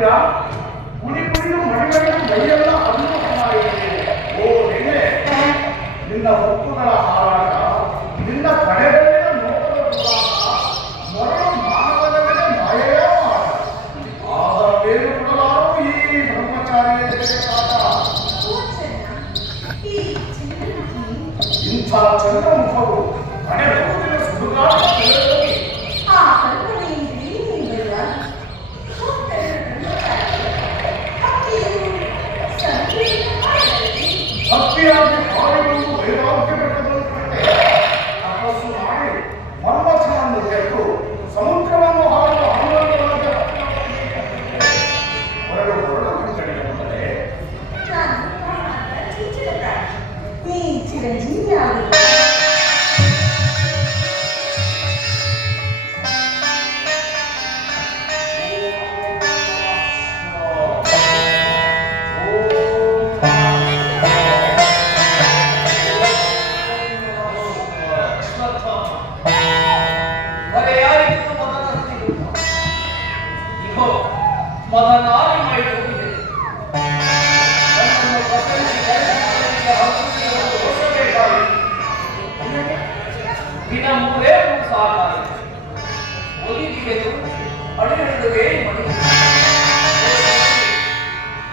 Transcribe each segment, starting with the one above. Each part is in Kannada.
ಸತ್ಯ ಕುಡಿ ಕುಡಿದು ಮಡಿಗಳಿಗೂ ಮೈಯೆಲ್ಲ ಅಭಿಮುಖವಾಗಿದೆ. ಓ ಹೆಣ್ಣೆ, ನಿನ್ನ ಹೊಕ್ಕುಗಳ ಹಾರಾಟ, ನಿನ್ನ ಕಡೆಗಣ್ಣಿನ ನೋಟದ ಪುರಾಣ, ಮರಳು ಮಾನವದ ಮೇಲೆ ಮಾಯೆಯ ಮಾಡ. ಆದರ ಬೇರು ಕೊಡಲಾರು ಈ ಬ್ರಹ್ಮಚಾರಿಯ ಕಾಟ. ಇಂಥ ಚಂದ್ರಮುಖವು ಕಡೆ ಹೋಗುವುದಿಲ್ಲ ಸುಡುಗಾಟ. ಭಕ್ತಿಯಾಗಿ ಹಾಡಿಕೊಂಡು ವೈರಾಗ್ಯ ಬೆಟ್ಟದಲ್ಲಿ ತಪಸ್ಸು ಮಾಡಿ ಮನ್ಮಥನನ್ನು ಗೆದ್ದು ಸಮುದ್ರವನ್ನು ಹಾಡುವ ಆನಂದರಾಜ ಹೊರಡು ಹೊರಡು ಕಡೆಗೆ ಬಂದರೆ ಚಿರಂಜೀವಿ ಆಗುತ್ತೆ.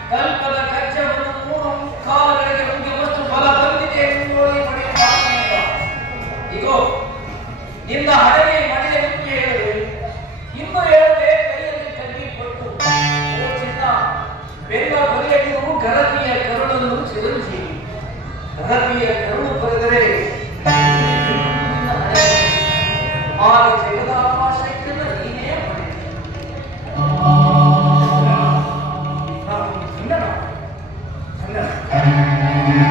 ಕಲ್ಪದ ಕಚ್ಚವನ್ನು ಮೂರು ಕಾಲಗಳಿಗೆ ಮುಗಿಯುವಷ್ಟು ಫಲ ತಂದಿದೆ ನೋಡಿ ಮಡಿಯ. ಇಗೋ ನಿನ್ನ ಹಣೆಗೆ ಮಡಿಯ ಮುಖ್ಯ ಹೇಳಿದೆ, ಇನ್ನು ಹೇಳದೆ ಕೈಯಲ್ಲಿ ಕಡ್ಡಿ ಕೊಟ್ಟು ಓ ಚಿನ್ನ ಬೆಲ್ಲ ಬರೆಯಲು ಗರತಿಯ ಕರುಳನ್ನು ಚಿರಂಜೀವಿ. ಗರತಿಯ ಕರುಳು ಬರೆದರೆ ಆಗ ಜಗದ ಆಶಯಕ್ಕೆಲ್ಲ ನೀನೇ ಮಾಡಿ. ಧನ್ಯವಾದ.